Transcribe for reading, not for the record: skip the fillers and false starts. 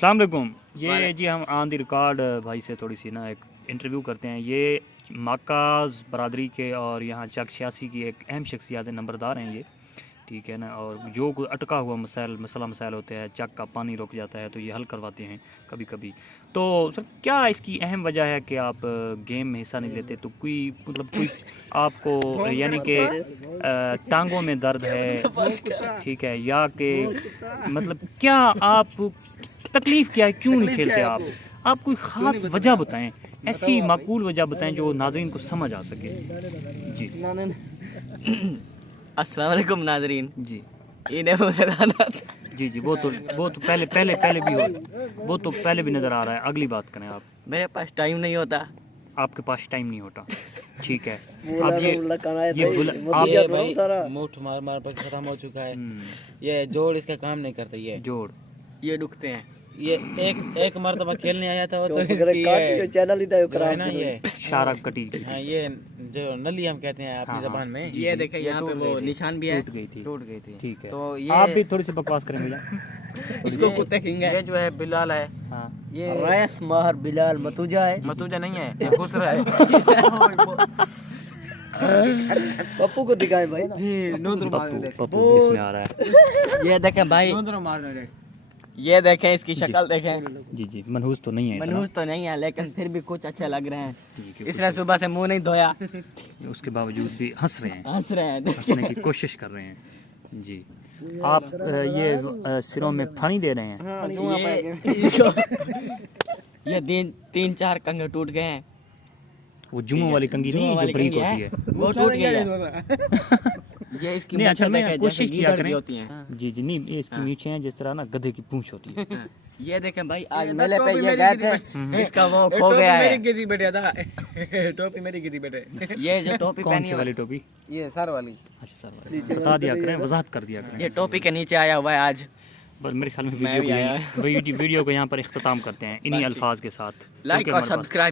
अस्सलाम वालेकुम। ये जी हम ऑन द रिकॉर्ड भाई से थोड़ी सी ना एक इंटरव्यू करते हैं। ये माकाज बरादरी के और यहाँ चक 86 की एक अहम शख्सियत नंबरदार हैं ये, ठीक है ना। और जो कोई अटका हुआ मसाइल होते हैं, चक का पानी रुक जाता है तो ये हल करवाते हैं कभी कभी। तो सर क्या इसकी अहम वजह है कि आप गेम में हिस्सा नहीं लेते? तो कोई कोई आपको यानी कि टांगों में दर्द है, ठीक है, या कि मतलब क्या आप तकलीफ़ क्या है, क्यों नहीं खेलते आप कोई ख़ास वजह बताएं, ऐसी माकूल वजह बताएं जो नाज़रीन को समझ आ सके। जी अस्सलाम वालेकुम नाज़रीन। जी जी जी वो तो पहले भी हो, वो तो पहले भी नज़र आ रहा है। अगली बात करें आप। मेरे पास टाइम नहीं होता। आपके पास टाइम नहीं होता, ठीक है। ये मुठ मार पर खत्म हो चुका है। ये जोड़ इसका काम नहीं करता। ये जोड़ ये दुखते हैं। ये एक मरतबा खेलने आया था वो तो इसकी है ना ये शारक कटी की। हाँ, ये जो नली हम कहते हैं अपनी जबान में। ये देखें यहाँ पे वो निशान भी है, टूट गई थी, ठीक है। तो ये आप भी थोड़ी सी बकवास करें भैया। इसको कुत्ते खिंगे। ये जो है बिलाल है। हाँ ये रैस महर बिलाल मतुजा है। मतूजा नहीं है, ये खुसरा है। पप्पू को दिखाए भाई। पप्पू इसमें आ रहा है। ये देखें भाई, ये देखें इसकी शक्ल देखें। जी जी मनहूस तो नहीं है इतना। मनहूस तो नहीं है लेकिन फिर भी कुछ अच्छे लग रहे हैं। ठीक है, इसने सुबह से मुंह नहीं धोया, उसके बावजूद भी हंस रहे हैं, हंस रहे हैं। हंसने की कोशिश कर रहे हैं। जी आप ये सिरों में फनी दे रहे हैं। ये तीन चार कंगे टूट गए हैं। वो जुमों वाली कंगी नहीं जो बरीक होती है, वो टूट गई है। ये इसकी नहीं अच्छा मैं कोशिश किया गीदड़ की होती करें। हैं। जी जी नहीं, इसकी मीठे हैं जिस तरह ना गधे की पूंछ होती है। ये देखें भाई, आज मेले पे ये गए थे, इसका वो खो गया है। गिरी बेटे था। टोपी मेरी गिरी बेटे। ये जो टोपी कौन पहनी सी वाली टोपी? ये सर वाली। अच्छा सर वाली बता दिया करें, वजाहत कर दिया करें। ये टोपी के नीचे आया हुआ है आज। बस मेरे ख्याल में मैं भी आया वीडियो को यहाँ पर इख्तिताम करते हैं इन्हीं अल्फाज के साथ। लाइक और सब्सक्राइब।